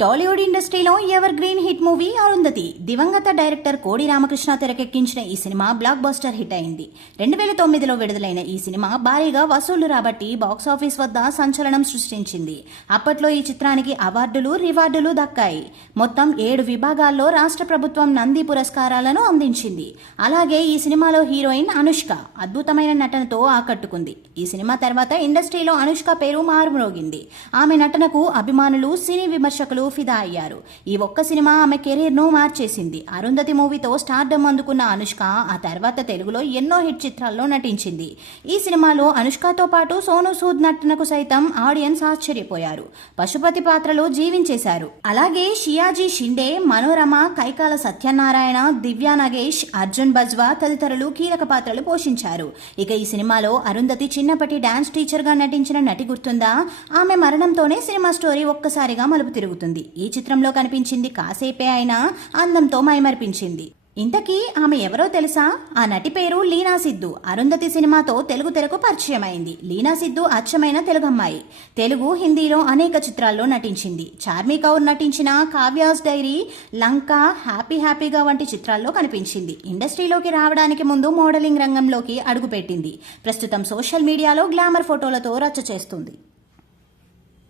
టాలీవుడ్ ఇండస్ట్రీలో ever green hit movie Arundhati. దివంగత director కోడి రామకృష్ణ తెరకెక్కించిన ఈ సినిమా బ్లాక్ బస్టర్ హిట్ అయింది. 2009లో విడుదలైన ఈ సినిమా భారీగా వసూళ్లు రాబట్టి బాక్సాఫీస్ వద్ద సంచలనం సృష్టించింది. అప్పట్లో ఈ చిత్రానికి అవార్డులు, రివార్డులు దక్కాయి. మొత్తం 7 విభాగాల్లో రాష్ట్ర ప్రభుత్వం నంది పురస్కారాలను అందించింది. అలాగే ఈ సినిమాలో హీరోయిన్ అనుష్క అద్భుతమైన నటనతో ఆకట్టుకుంది. ఈ సినిమా తర్వాత ఇండస్ట్రీలో అనుష్క పేరు మారుమ్రోగింది. ఆమె నటనకు అభిమానులు, సినీ విమర్శకులు ఫిదా అయ్యారు. ఈ ఒక్క సినిమా ఆమె కెరీర్ ను మార్చేసింది. అరుంధతి మూవీతో స్టార్డమ్ అందుకున్న అనుష్క ఆ తర్వాత తెలుగులో ఎన్నో హిట్ చిత్రాల్లో నటించింది. ఈ సినిమాలో అనుష్కతో పాటు సోను సూద్ నటనకు సైతం ఆడియన్స్ ఆశ్చర్యపోయారు. పశుపతి పాత్రలో జీవించేశారు. అలాగే షియాజీ షిండే, మనోరమ, కైకాల సత్యనారాయణ, దివ్యా నగేష్, అర్జున్ బజ్వా తదితరులు కీలక పాత్రలు పోషించారు. ఇక ఈ సినిమాలో అరుంధతి చిన్నప్పటి డాన్స్ టీచర్ గా నటించిన నటి గుర్తుందా? ఆమె మరణంతోనే సినిమా స్టోరీ ఒక్కసారిగా మలుపు తిరుగుతుంది. ఈ చిత్రంలో కనిపించింది కాసేపే అయినా అందంతో మైమర్పించింది. ఇంతకీ ఆమె ఎవరో తెలుసా? ఆ నటి పేరు లీనా సిద్ధు. అరుంధతి సినిమాతో తెలుగు తెరకు పరిచయమైంది. లీనా సిద్ధు అచ్చమైన తెలుగమ్మాయి. తెలుగు, హిందీలో అనేక చిత్రాల్లో నటించింది. చార్మి కౌర్ నటించిన కావ్యాస్ డైరీ, లంక, హ్యాపీగా వంటి చిత్రాల్లో కనిపించింది. ఇండస్ట్రీలోకి రావడానికి ముందు మోడలింగ్ రంగంలోకి అడుగుపెట్టింది. ప్రస్తుతం సోషల్ మీడియాలో గ్లామర్ ఫోటోలతో రచ్చ చేస్తుంది.